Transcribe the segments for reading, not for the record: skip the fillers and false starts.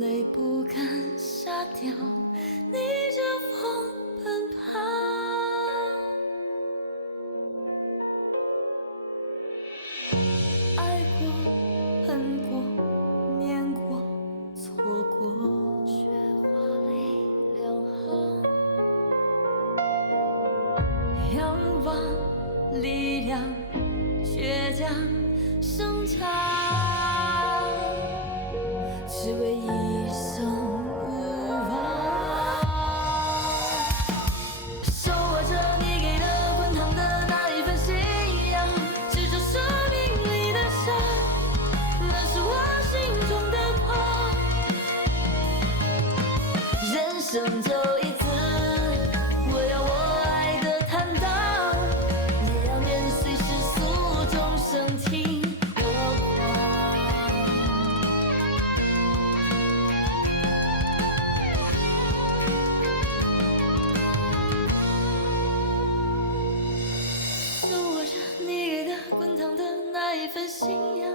泪不敢下掉，逆着风奔跑。爱过，恨过，念过，错过，雪花里两行。仰望力量，倔强生长，只为一生无望。手握着你给的滚烫的那一份信仰，执着生命里的伤，那是我心中的光。人生走一次，我要我爱的坦荡，也要面随世俗众生听我狂。手握着你给的滚烫的那一份信仰，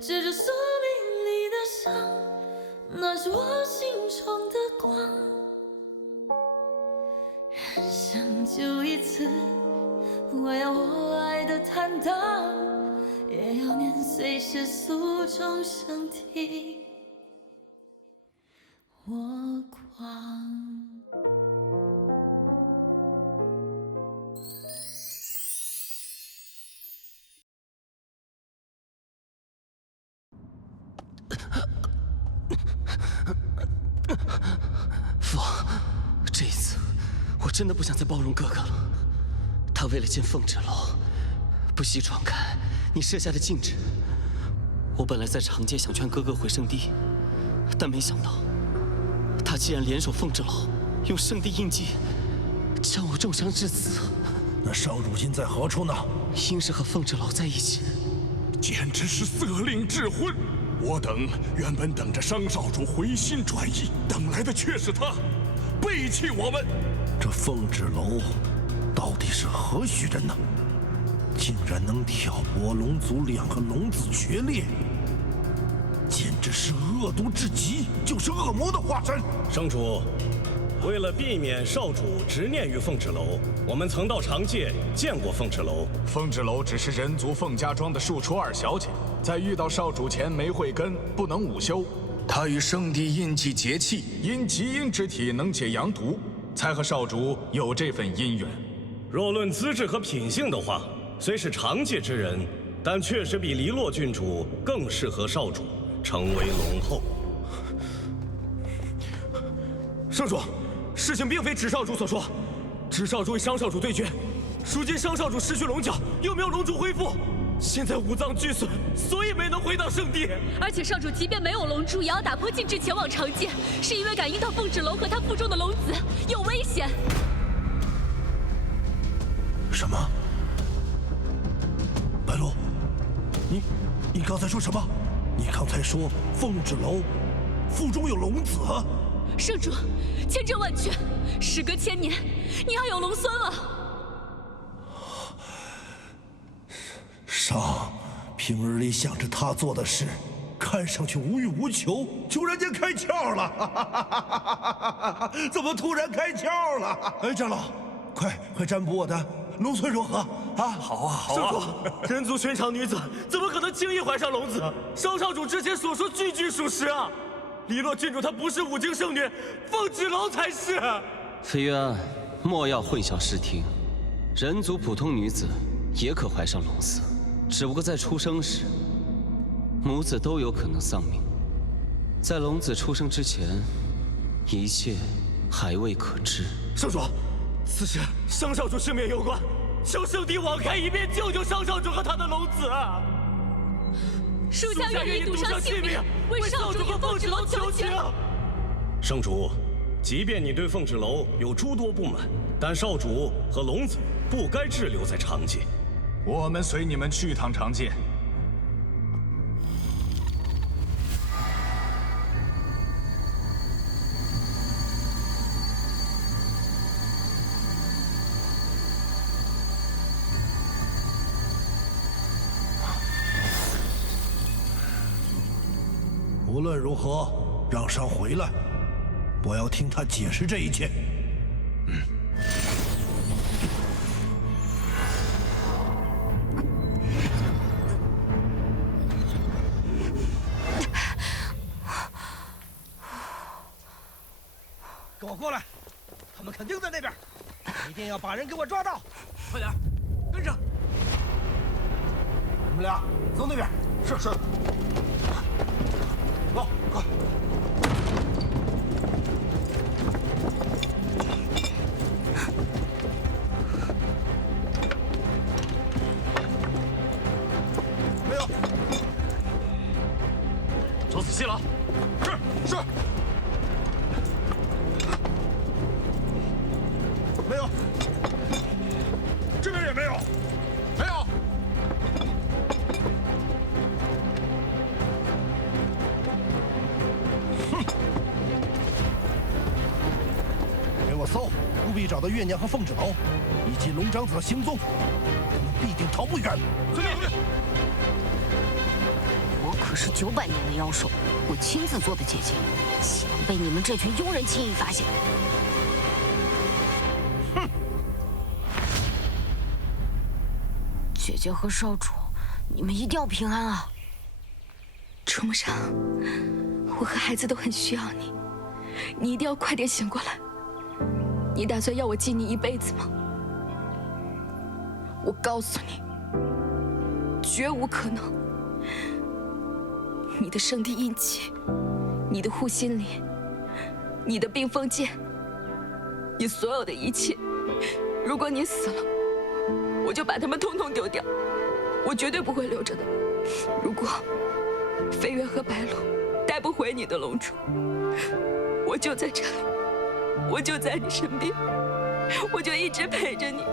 执着生命里的伤，那是我心中的光。人生就一次，我要我爱的坦荡，也要年岁世俗众生听我狂。父，这一次我真的不想再包容哥哥了。他为了见凤轾楼，不惜闯开你设下的禁制。我本来在长街想劝哥哥回圣地，但没想到他竟然联手凤轾楼，用圣地印记将我重伤致死。那少主今在何处呢？应是和凤轾楼在一起。简直是色令智昏！我等原本等着商少主回心转意，等来的却是他背弃我们。这凤轾楼到底是何许人呢？竟然能挑拨龙族2个龙子决裂，简直是恶毒至极，就是恶魔的化身。圣主，为了避免少主执念于凤轾楼，我们曾到长界见过凤轾楼。凤轾楼只是人族凤家庄的庶出2小姐，在遇到少主前没慧根，不能午休。她与圣地印记结契，因极阴之体能解阳毒，才和少主有这份姻缘。若论资质和品性的话，虽是长界之人，但确实比黎洛郡主更适合少主成为龙后。圣主，事情并非直少主所说，直少主与商少主对决，如今商少主失去龙角，又没有龙族恢复，现在五脏俱损，所以没能回到圣地。而且少主即便没有龙珠，也要打破禁制前往长界，是因为感应到凤轾楼和他腹中的龙子有危险。什么？白鹿，你刚才说什么？你刚才说凤轾楼腹中有龙子？圣主，千真万确，时隔1000年，你要有龙孙了。上平日里想着他做的事，看上去无欲无求，突然间开窍了，怎么突然开窍了？哎，长老，快占卜我的龙孙如何啊？好啊，好啊！圣主，人族寻常女子怎么可能轻易怀上龙子？商少主之前所说句句属实啊！黎洛郡主她不是5经圣女，凤轾楼才是。飞渊，莫要混淆视听。人族普通女子也可怀上龙嗣，只不过在出生时，母子都有可能丧命。在龙子出生之前，一切还未可知。圣主，此事商少主性命攸关，求圣帝网开一面，救救商少主和他的龙子啊！属下愿意赌上性命，为少主和凤轾楼求情。圣主，即便你对凤轾楼有诸多不满，但少主和龙子不该滞留在长界。我们随你们去趟长界。无论如何，让伤回来，我要听他解释这一切。跟我过来，他们肯定在那边，一定要把人给我抓到！快点，跟上！你们俩走那边。是。走，快！没有。走仔细了。是。没有。这边也没有。没有。给我搜，务必找到月娘和凤芷楼，以及龙长子的行踪，他们必定逃不远。遵命。我可是900年的妖兽，我亲自做的结界，岂能被你们这群庸人轻易发现？哼！姐姐和少主，你们一定要平安啊！楚木生，我和孩子都很需要你，你一定要快点醒过来。你打算要我记你一辈子吗？我告诉你，绝无可能。你的圣地印记，你的护心铃，你的冰封剑，你所有的一切，如果你死了，我就把它们统统丢掉，我绝对不会留着的。如果飞跃和白鹿带不回你的龙珠，我就在这里，我就在你身边，我就一直陪着你，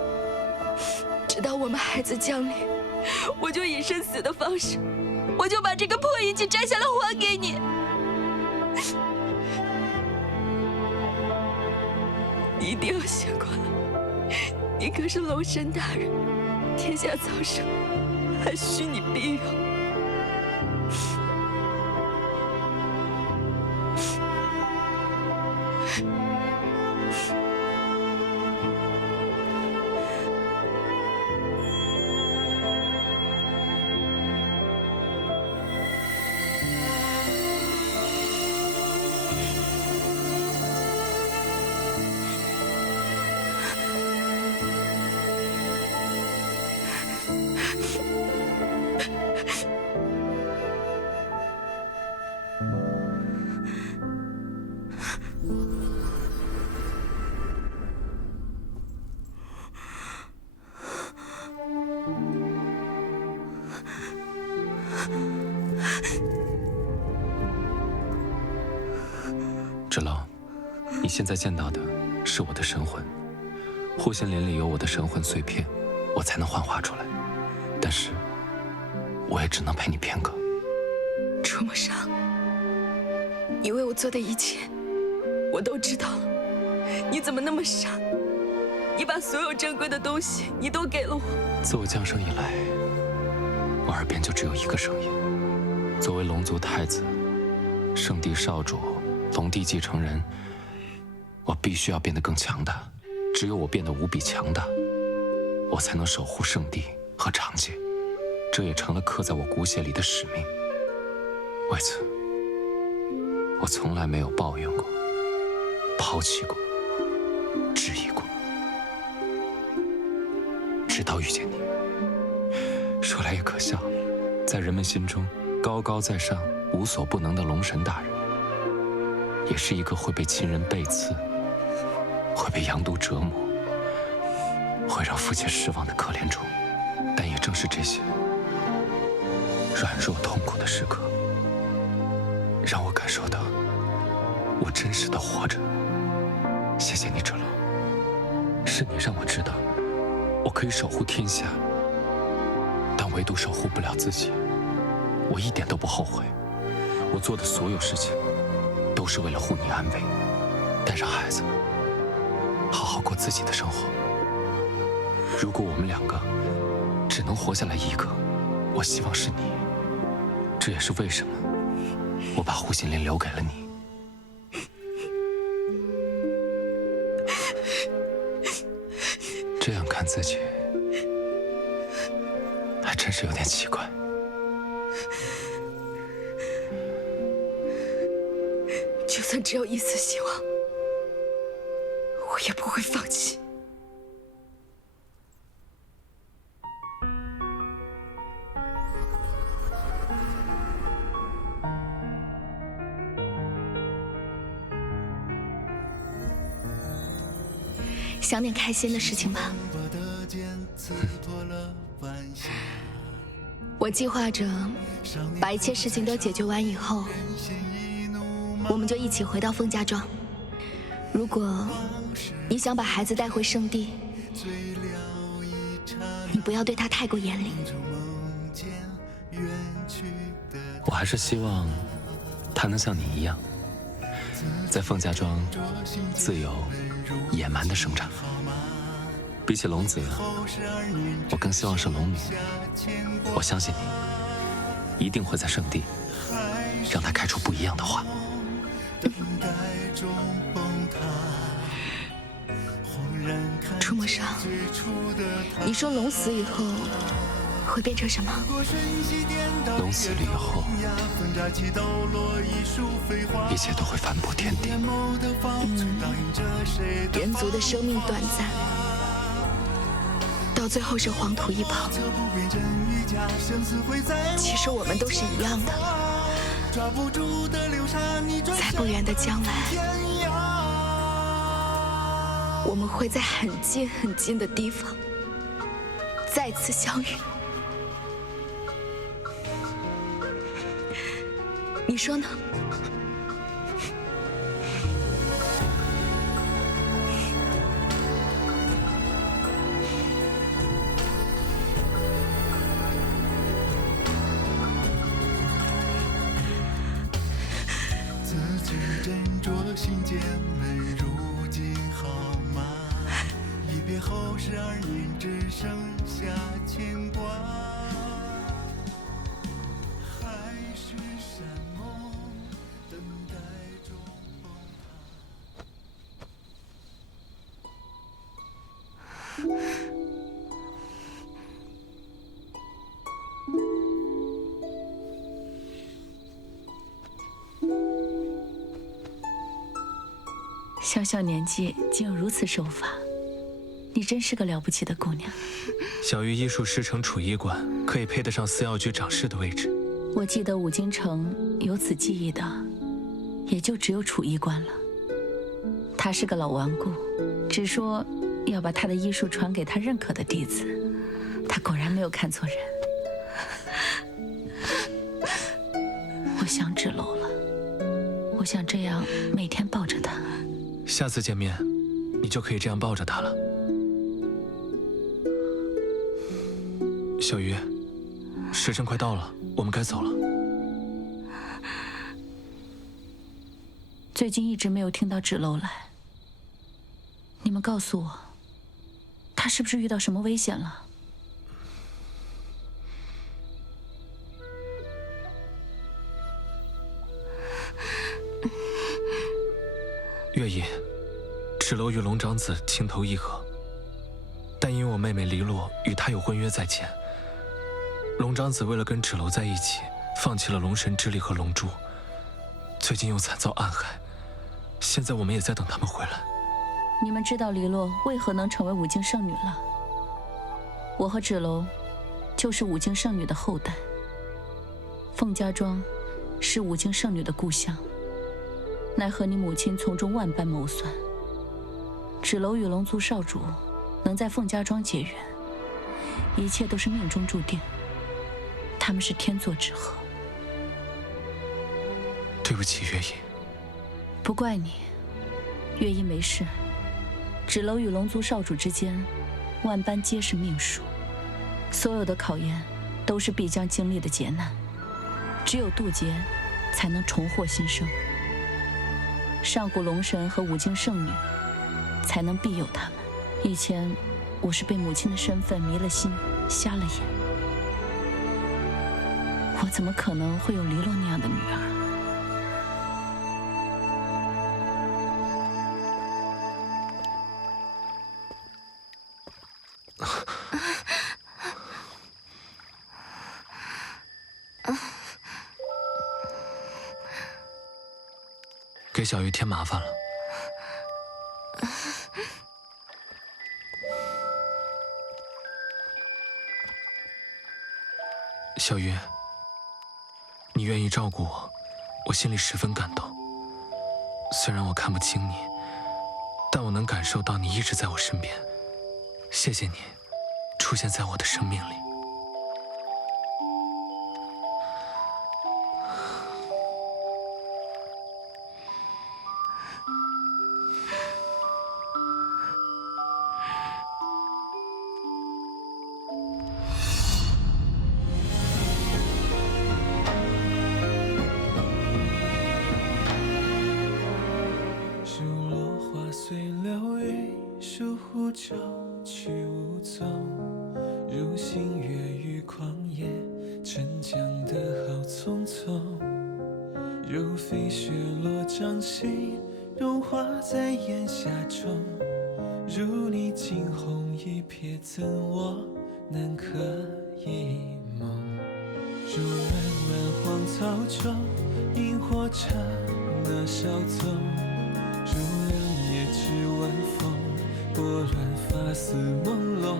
直到我们孩子降临，我就以生死的方式，我就把这个破印记摘下来还给你。你一定要醒过来，你可是龙神大人，天下苍生还需你庇佑。芷楼，你现在见到的是我的神魂，护心林里有我的神魂碎片，我才能幻化出来。但是，我也只能陪你片刻。楚木生，你为我做的一切，我都知道了。你怎么那么傻？你把所有珍贵的东西，你都给了我。自我降生以来，我耳边就只有一个声音：作为龙族太子、圣地少主、龙帝继承人，我必须要变得更强大。只有我变得无比强大，我才能守护圣地和长界。这也成了刻在我骨血里的使命。为此，我从来没有抱怨过、抛弃过、质疑过，直到遇见你。说来也可笑，在人们心中高高在上、无所不能的龙神大人，也是一个会被亲人背刺、会被阳毒折磨、会让父亲失望的可怜虫。但也正是这些软弱痛苦的时刻，让我感受到我真实的活着。谢谢你，芷楼，是你让我知道我可以守护天下，但唯独守护不了自己。我一点都不后悔，我做的所有事情都是为了护你安危，带着孩子好好过自己的生活。如果我们两个只能活下来一个，我希望是你。这也是为什么我把护心铃留给了你。这样看自己，还真是有点奇怪。就算只有一丝希望，我也不会放弃。想点开心的事情吧。我计划着把一切事情都解决完以后，我们就一起回到凤家庄。如果你想把孩子带回圣地，你不要对他太过严厉。我还是希望他能像你一样，在凤家庄自由野蛮的生长。比起龙子，我更希望是龙女。我相信你一定会在圣地让他开出不一样的花。出没上，你说龙死以后会变成什么？龙死了以后，一切都会反璞天地。人族的生命短暂，到最后是黄土一跑。其实我们都是一样的，在不远的将来，我们会在很近很近的地方再次相遇。你说呢？心间门如今好吗？一别后12年，只剩下牵挂。还是山梦，等待中崩小小年纪竟有如此手法，你真是个了不起的姑娘。小玉医术师承储医馆，可以配得上司药局掌事的位置。我记得五京城有此技艺的，也就只有储医官了。他是个老顽固，只说要把他的医术传给他认可的弟子。他果然没有看错人。我想芷楼了，我想这样每天抱着他。下次见面，你就可以这样抱着他了。小鱼，时辰快到了，我们该走了。最近一直没有听到芷楼来，你们告诉我，他是不是遇到什么危险了？月影，芷楼与龙长子情投意合，但因我妹妹黎落与他有婚约在前，龙长子为了跟芷楼在一起，放弃了龙神之力和龙珠，最近又惨遭暗害，现在我们也在等他们回来。你们知道黎落为何能成为五境圣女了？我和芷楼就是五境圣女的后代，凤家庄是五境圣女的故乡。奈何你母亲从中万般谋算，芷楼与龙族少主能在凤家庄结缘，一切都是命中注定。他们是天作之合。对不起，月影。不怪你，月影没事。芷楼与龙族少主之间，万般皆是命数，所有的考验都是必将经历的劫难，只有渡劫，才能重获新生。上古龙神和五境圣女，才能庇佑他们。以前我是被母亲的身份迷了心，瞎了眼。我怎么可能会有黎落那样的女儿？给小鱼添麻烦了。小鱼，你愿意照顾我，我心里十分感动。虽然我看不清你，但我能感受到你一直在我身边。谢谢你，出现在我的生命里。就去无踪，如星月于旷野，沉降的好匆匆。如飞雪落掌心，融化在檐下中。如你惊鸿一瞥，怎我能可一梦？如漫漫荒草中，萤火刹那稍纵。如两夜之晚风，拨乱发丝朦胧，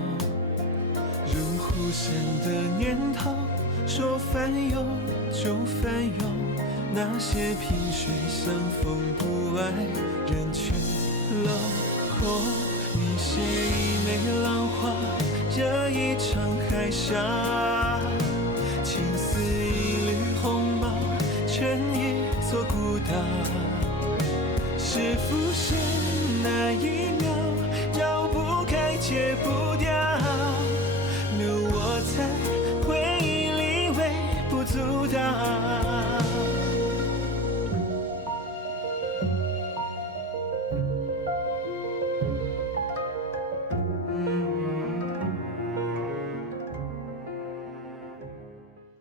如忽闪的念头，说翻涌就翻涌。那些萍水相逢不爱，人去楼空。你写一枚浪花，惹一场海沙。情似一缕鸿毛，成一座孤岛。是浮现那一秒，绕不开，戒不掉。